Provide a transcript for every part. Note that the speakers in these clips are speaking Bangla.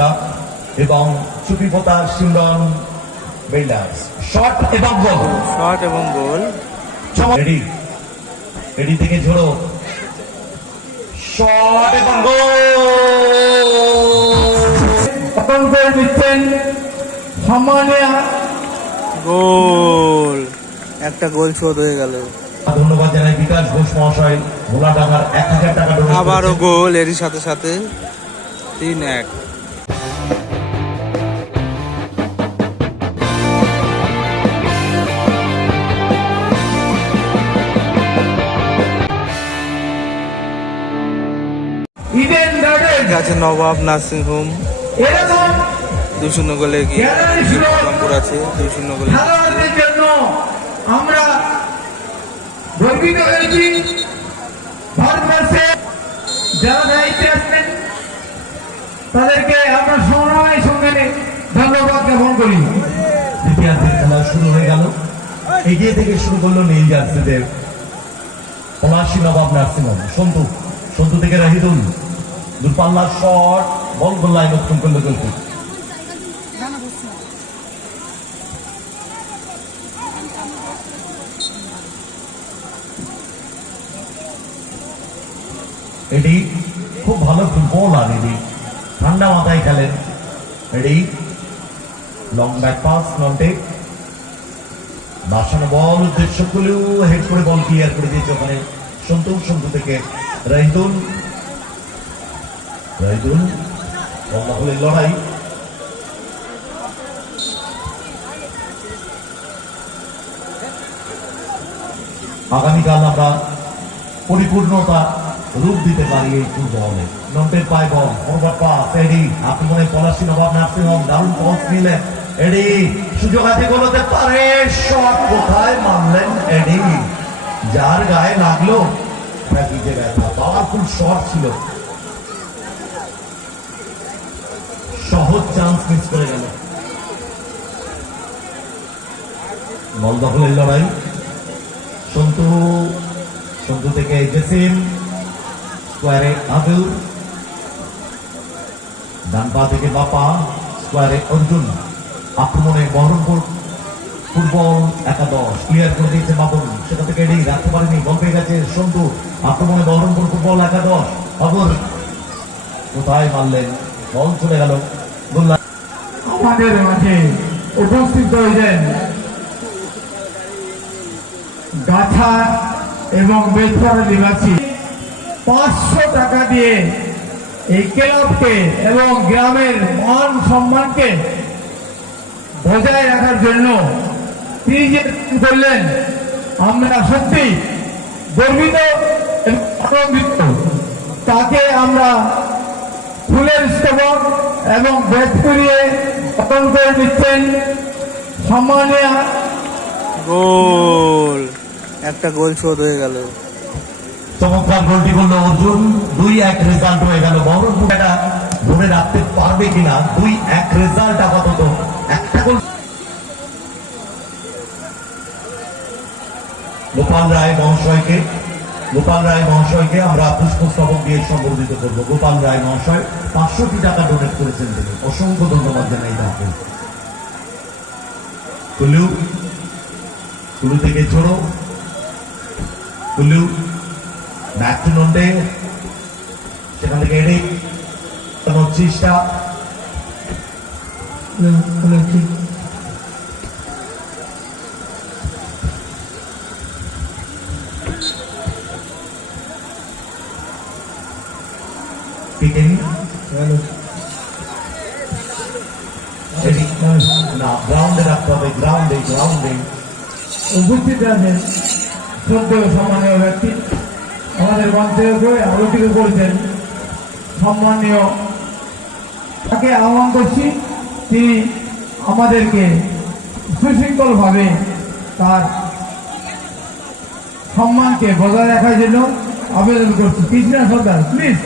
হন্ডা এবং চুপিপোতা সিমরন বিল্ডার্স শট এবং গোল। শট এবং গোল। রেডি। রেডি থেকে ঝোড়ো। শট এবং গোল। সম্মানীয় গোল একটা গোল শোধ হয়ে গেল। ধন্যবাদ জানাই বিকাশ ঘোষ মহাশয়। ভোলা টাকার এক হাজার টাকা আবারও গোল এরই সাথে সাথে। তিন এক। আছে নবাব নার্সিং হোম দুই শূন্য গোলে রংপুর আছে? দুই শূন্য গোলে আমরা গর্বিত হয়েছি ভারতবর্ষে যারা দায়িত্বে আছেন তাদেরকে আমরা সঙ্গে ধন্যবাদ জ্ঞাপন করি। দ্বিতীয়ার্ধের খেলা শুরু হয়ে গেল। এগিয়ে থেকে শুরু করল নীল জার্সিদের। Palashi Nawab nursing home. Santu Santu থেকে রাহিদুল। দূরপাল্লার শট, বল গোল্লায় নতুন করল কিন্তু এটি খুব ভালো ফুটবল আর এটি ঠান্ডা মাথায় খেলেন। এটি লং ব্যাক পাস নন্টে বাসানো বল, উদ্দেশ্য করলেও হেড করে বল ক্লিয়ার করে দিয়েছে ওখানে। সন্তু সন্তু থেকে রাহিদুল লড়াই আগামীকাল আমরা পরিপূর্ণতা রূপ দিতে পারি এই ফুটবলে। নন্টের পায় বল পাস এডি আপনি মনে পলাশী, নবাব নার্সিং হোম দারুণ পথ নিলেন। এডি সুযোগ আছে গোল হতে পারে শট কোথায় মারলেন এডি যার গায়ে লাগল নাকি যে ব্যথা পাওয়ারফুল শট ছিল। চান্স মিস করে গেল। বল দখলের লড়াই। সন্তু সন্তু থেকে জেসিম স্কোয়ারে আবিল। ডান পা থেকে বাপা স্কোয়ারে অর্জুন। আক্রমণে বহরমপুর ফুটবল একাদশ। ক্লিয়ার করে দিয়েছে বাবন সেটা থেকে এড়িয়ে রাখতে পারেনি, বল পেয়ে গেছে সন্তু। আক্রমণে বহরমপুর ফুটবল একাদশ। বাবর কোথায় মারলেন? বল চলে গেল। আমাদের মাঝে উপস্থিত হয়েছেন গাছা এবং নিবাসী। পাঁচশো টাকা দিয়ে এই ক্লাবকে এবং গ্রামের মান সম্মানকে বজায় রাখার জন্য তিনি যে করলেন আমরা সত্যি গর্বিত এবং আনন্দিত। তাকে আমরা ফুলের স্তবক এবং ব্যাট করিয়ে পতন করে দিচ্ছেন সম্মানীয় গোল। একটা গোল শোধ হয়ে গেল। চমৎকার গোলটি করল অর্জুন। দুই এক রেজাল্ট হয়ে গেল। বহরমপুর এটা ধরে রাখতে পারবে কিনা? দুই এক রেজাল্ট আপাতত। একটা গোল। গোপাল রায় মহাশয়কে গোপাল রায় মহাশয়কে আমরা পুষ্পস্তবক দিয়ে সম্বর্ধিত করব। গোপাল রায় মহাশয় পাঁচশোটি টাকা ডোনেট করেছেন তিনি অসংখ্য ধন্যবাদ জানাই তাকে। কুলু কুলু থেকে ছোড়ো। কুলু ব্যাক সেখান থেকে এডি চেষ্টা। না গ্রাউন্ডে রাখতে হবে গ্রাউন্ডে গ্রাউন্ডে উপস্থিত আছেন শ্রদ্ধ সম্মানীয় ব্যক্তি, আমাদের মঞ্চের উপরে আলোকিত করেছেন, সম্মানীয় তাকে আহ্বান করছি, তিনি আমাদেরকে সুশৃঙ্খলভাবে তার সম্মানকে বজায় রাখার জন্য আবেদন করছি। কৃষ্ণা সর্দার প্লিজ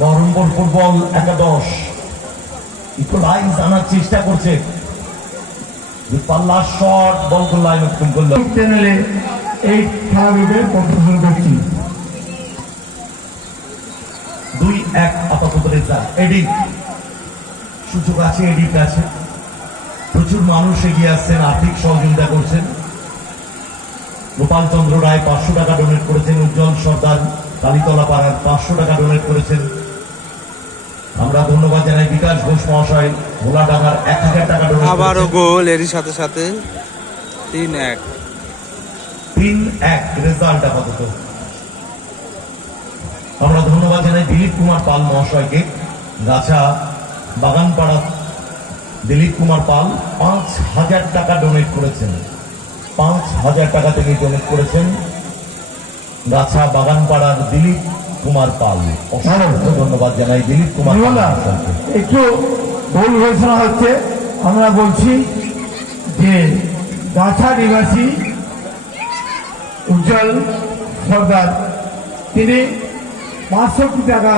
বহরমপুর ফুটবল একাদশ। একটু লাইন আনার চেষ্টা করছে। শট বল করল চ্যানেলে এই প্রদর্শন করছি। দুই এক আপাতত রেজাল্ট। এডি সুযোগ আছে এডির কাছে প্রচুর মানুষ এগিয়ে আসছেন আর্থিক সহযোগিতা করছেন। গোপাল চন্দ্র রায় পাঁচশো টাকা ডোনেট করেছেন উজ্জ্বল সর্দার কালীতলা পাড়ার পাঁচশো টাকা ডোনেট করেছেন। আমরা ধন্যবাদ জানাই বিকাশ ঘোষ মহাশয় ভোলা ভোলাডাঙ্গার এক হাজার টাকা ডোনেট আবারও গোল এরই সাথে সাথে। তিন এক। তিন এক রেজাল্ট আপাতত। আমরা ধন্যবাদ জানাই দিলীপ কুমার পাল মহাশয়কে। গাছা বাগানপাড়া দিলীপ কুমার পাল পাঁচ হাজার টাকা ডোনেট করেছেন। পাঁচ হাজার টাকা থেকে ডোনেট করেছেন। গাছা বাগান পাড়ার দিলীপ কুমার পাল। অসংখ্য ধন্যবাদ জানাই দিলীপ কুমার একটু ভুল ঘোষণা হচ্ছে আমরা বলছি যে গাছা নিবাসী উজ্জ্বল সর্দার। তিনি পাঁচষট্টি টাকা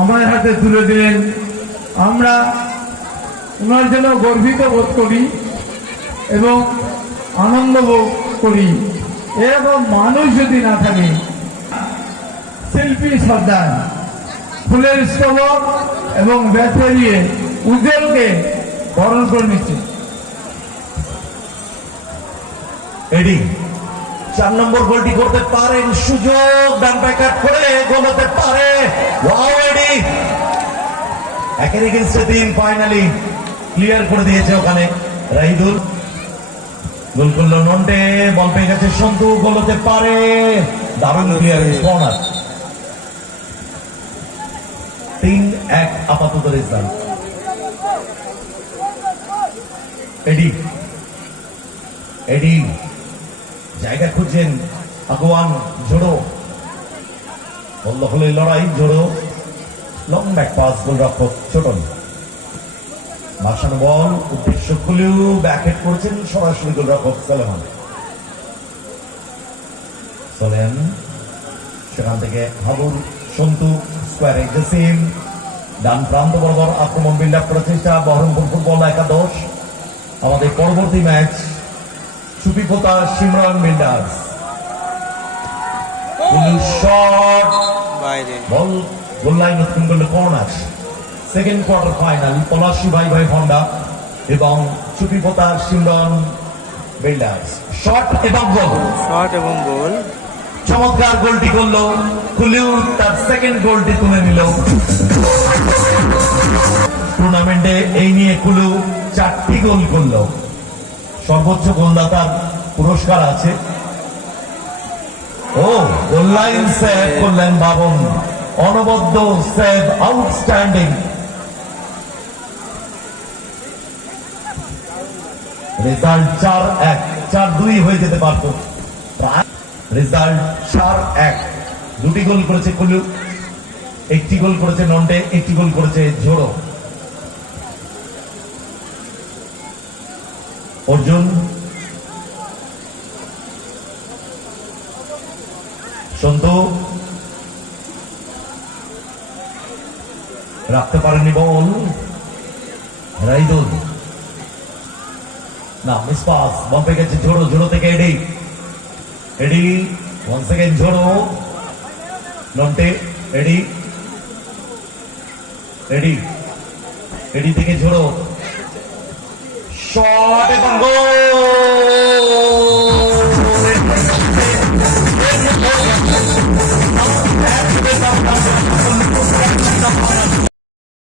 আমাদের হাতে তুলে দিলেন। আমরা ওনার জন্য গর্বিত বোধ করি এবং আনন্দ বোধ করি। এরকম মানুষ যদি না থাকে, শিল্পী সর্দার, ফুলের স্তবক এবং ব্যথা দিয়ে উজ্জ্বলকে বরণ করে নিচ্ছে। এডি চার নম্বর গোলটি করতে পারেন সুযোগ, ডান পায়ে কাট করে গোল হতে পারে। ওয়াও এডি একের এগেন্সে তিন ফাইনালি ক্লিয়ার করে দিয়েছে ওখানে রাহিদুল। গোল করল বল পেয়ে গেছে সন্তু গোল পারে। দারুণ কর্নার তিন এক আপাতত রেজাল্ট এডি। এডি। জায়গা খুঁজছেন আগুয়ান জোড়ো। বলল লড়াই জোড়ো। লং ব্যাক পাস গোলরক্ষক ছোটন। মাসানো বল উদ্দেশ্য খুলেও ব্যাকহেড করেছেন সরাসরি গোলরক্ষক সালেমান। সোলেন সেখান থেকে হাবুর সন্তু স্কোয়ার এক্সিম ডান প্রান্ত বরাবর আক্রমণ বিল্ড আপ করার চেষ্টা বহরমপুর ফুটবল একাদশ। আমাদের পরবর্তী match Supipota Simran builders shot বাইরে। বল গোল লাইন অতিক্রম করল corner second quarter final Palashi ভাই ভাই হন্ডা এবং সুপিপোতা সিমরান বিল্ডার্স শট এবং গোল শট এবং গোল চমৎকার গোলটি করল। কুলিউ তার সেকেন্ড গোলটি তুলে নিল। টুর্নামেন্টে এই নিয়ে কুলু চারটি গোল করল। সর্বোচ্চ গোলদাতার পুরস্কার আছে। ও গোল লাইন সেভ করলেন বাবন। অনবদ্য সেভ আউটস্ট্যান্ডিং রেজাল্ট চার এক, চার দুই হয়ে যেতে পারত। রেজাল্ট চার এক। দুটি গোল করেছে কুলু একটি গোল করেছে নন্ডে একটি গোল করেছে ঝোড়ো। অর্জুন সন্তু রাখতে পারেনি বল। রাইদুল না মিস পাস বম্পে গেছে ঝোড়ো ঝোড়ো থেকে এডি এডি ওয়ান সেকেন্ড ঝোড়ো। লন্টে এডি এডি এডি থেকে ঝোড়ো। শট এবং গোল